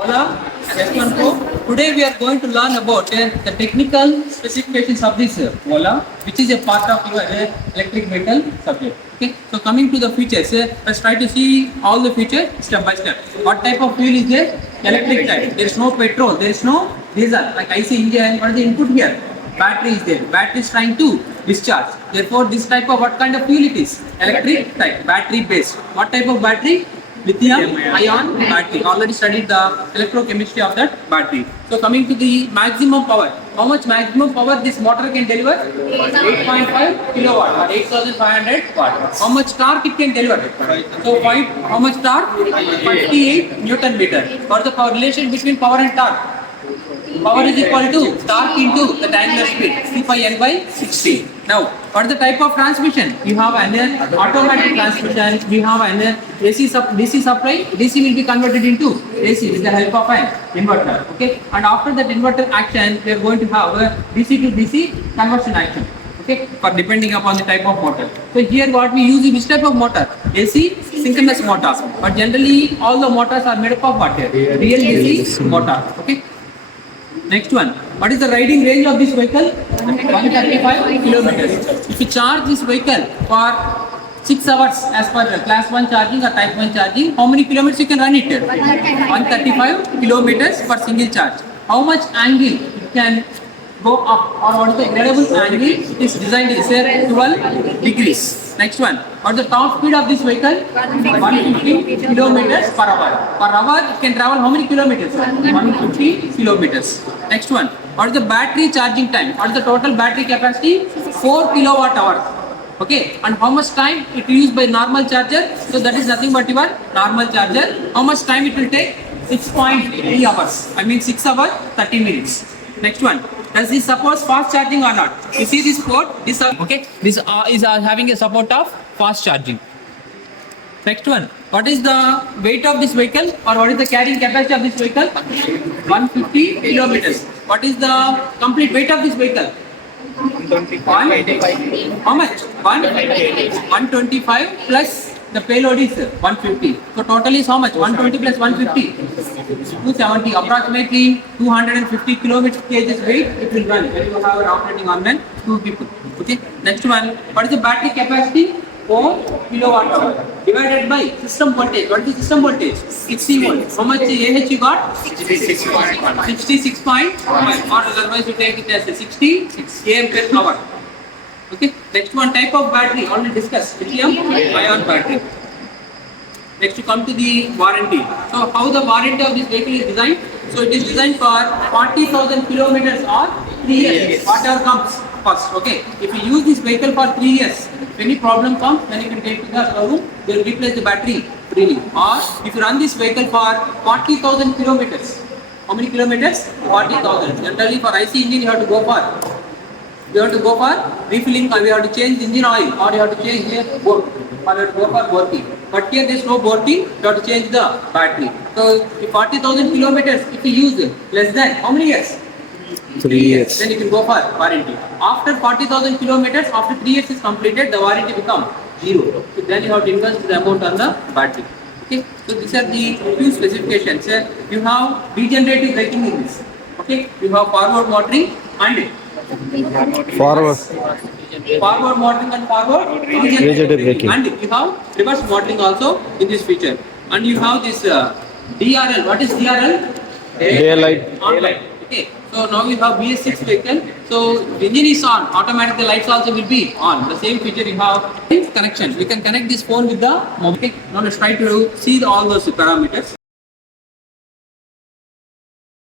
OLA S1 Pro. Today we are going to learn about the technical specifications of this OLA, which is a part of your electric vehicle subject. Okay, so coming to the features, let's try to see all the features step by step. What type of fuel is there? Electric type. There is no petrol, there is no diesel. Like IC engine, what is the input here? Battery is there. Battery is trying to discharge. Therefore, this type of what kind of fuel it is? Electric type, battery based. What type of battery? Lithium ion battery. Already studied the electrochemistry of that battery. So coming to the maximum power. How much maximum power this motor can deliver? 8.5 kilowatt or 8500 watt. How much torque it can deliver? So how much torque? 58 Newton meter. For the power relation between power and torque. Power is equal to torque into the angular speed, C pi N by 60. Now, what is the type of transmission? You have an automatic transmission, we have an DC supply, DC will be converted into AC with the help of an inverter. Okay, and after that inverter action, we are going to have a DC to DC conversion action. Okay, for depending upon the type of motor. So here what we use is which type of motor? AC synchronous motor. But generally all the motors are made up of what? Real DC motor. Okay. Next one, what is the riding range of this vehicle? 135 kilometers. If you charge this vehicle for 6 hours as per class 1 charging or type 1 charging, how many kilometers you can run it? 135 kilometers for single charge. How much angle it can go up, or what is the gradable angle? It is designed is 12 degrees. Next one, what is the top speed of this vehicle? 150 kilometers per hour. Per hour it can travel how many kilometers? 150 kilometers. Next one, what is the battery charging time? What is the total battery capacity? 4 kilowatt hour. Okay, and how much time it will use by normal charger? So that is nothing but your normal charger. How much time it will take? 6.3 hours. I mean 6 hours 30 minutes. Next one, does this support fast charging or not? You see this port? This is having a support of fast charging. Next one, what is the weight of this vehicle, or what is the carrying capacity of this vehicle? 150 kilometers. What is the complete weight of this vehicle? 125. How much? 125 plus the payload is 150. So total is how much? 120 plus 150. 270, approximately 250 kg weight it will run when you have operating on then 2 people. Okay. Next one, what is the battery capacity? 4 kilowatt hour divided by system voltage. What is the system voltage? 60 volts. How much AH you got? 66.5. 66.5, or otherwise you take it as a 60 ampere hour. Okay. Next one, type of battery already discussed. Lithium ion battery. Next to come to the warranty. So how the warranty of this vehicle is designed? So it is designed for 40,000 kilometers or 3 years. Whatever comes first. Okay. If you use this vehicle for 3 years, if any problem comes, then you can take to the showroom. They will replace the battery freely. Or if you run this vehicle for 40,000 kilometers. How many kilometers? 40,000. Generally for IC engine you have to go for. You have to go for refilling, or you have to change engine oil, or you have to change the bolt, or you have to go for working. But here there is no bolting, you have to change the battery. So if 40,000 kilometers, if you use less than how many years? 3 years. Then you can go for warranty. After 40,000 kilometers, after 3 years is completed, the warranty becomes 0. So then you have to invest the amount on the battery. Okay. So these are the few specifications. You have regenerative braking in this. Okay. You have forward motoring and Forward motoring and forward regenerative braking. And you have reverse motoring also in this feature. And you have this DRL. What is DRL? Daylight. Okay. So now we have BS6 vehicle. So the engine is on. Automatically the lights also will be on. The same feature you have connection. We can connect this phone with the mobile. Okay. Now let's try to see all those parameters.